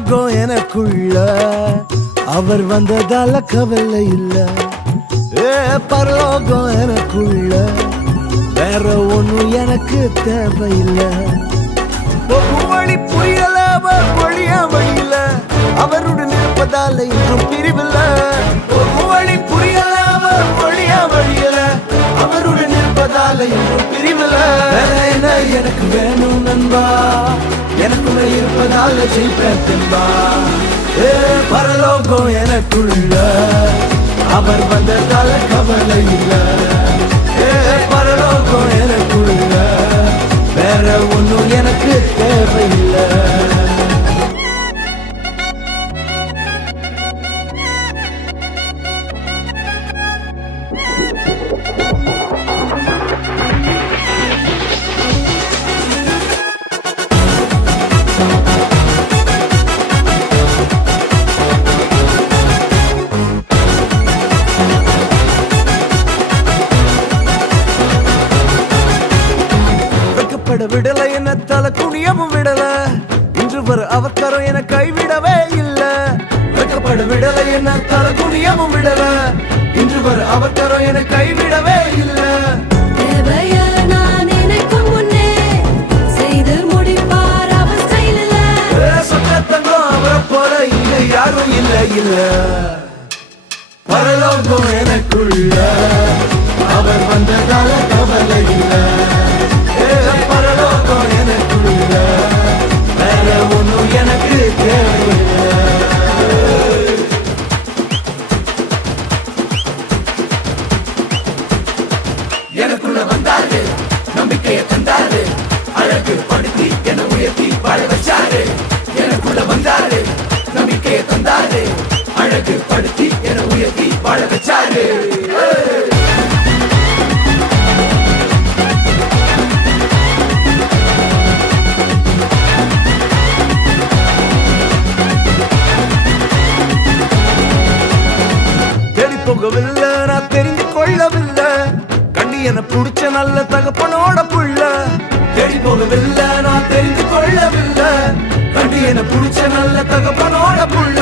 பரலோகம் எனக்குள்ள அவர் வந்ததால கவலை இல்ல. பரலோகம் எனக்குள்ள வேற ஒண்ணும் எனக்கு தேவையில்லை. வழி புரியல அவர் வழியா வழியில அவருடன் இருப்பதால இன்றும் பிரிவில்ல. வழி புரியல அவர் வழியா வழியில அவருடன் இருப்பதால இன்றும் பிரிவில்ல. என்ன எனக்கு வேணும் நண்பா, எனக்குள்ள இருப்பதால ஜெயிப்பேன் தெம்பா. பரலோகம் எனக்குள்ள அவர் வந்ததால கவலை இல்ல. பரலோகம் எனக்குள்ள வேற ஒண்ணும் எனக்கு தேவையில்லை. விடல என்ன தல குனியமும் விடல, இன்று வர அவர் கரம் என கைவிடவே இல்ல. வெட்கப்பட விடல என்ன தல குனியமும் விடல, இன்று வர அவர் கரம் என கைவிடவே இல்ல. சொத்தங்கம் அவரை போல இங்க யாரும் இல்ல இல்ல. பரலோகம் எனக்குள்ள அவர் வந்ததால கவலை இல்ல. பரலோகம் எனக்குள்ள வேற ஒண்ணும் எனக்கு தேவையில்லை. எனக்குள்ள வந்தாரு, நம்பிக்கையை தந்தாரு, அழகு படுத்தி என உயர்த்தி வாழ வச்சாரு. எனக்குள்ள வந்தாரு, நம்பிக்கையை தந்தாரு, அழகு படுத்தி என உயர்த்தி வாழ வச்சாரு. போகவில்லை நான் தெரிந்து கொள்ளவில்லை, கண்டி என புடிச்ச நல்ல தகப்பனோட புள்ள. தேடி போகவில்லை நான் தெரிந்து கொள்ளவில்லை, கண்டி என புடிச்ச நல்ல தகப்பனோட புள்ள.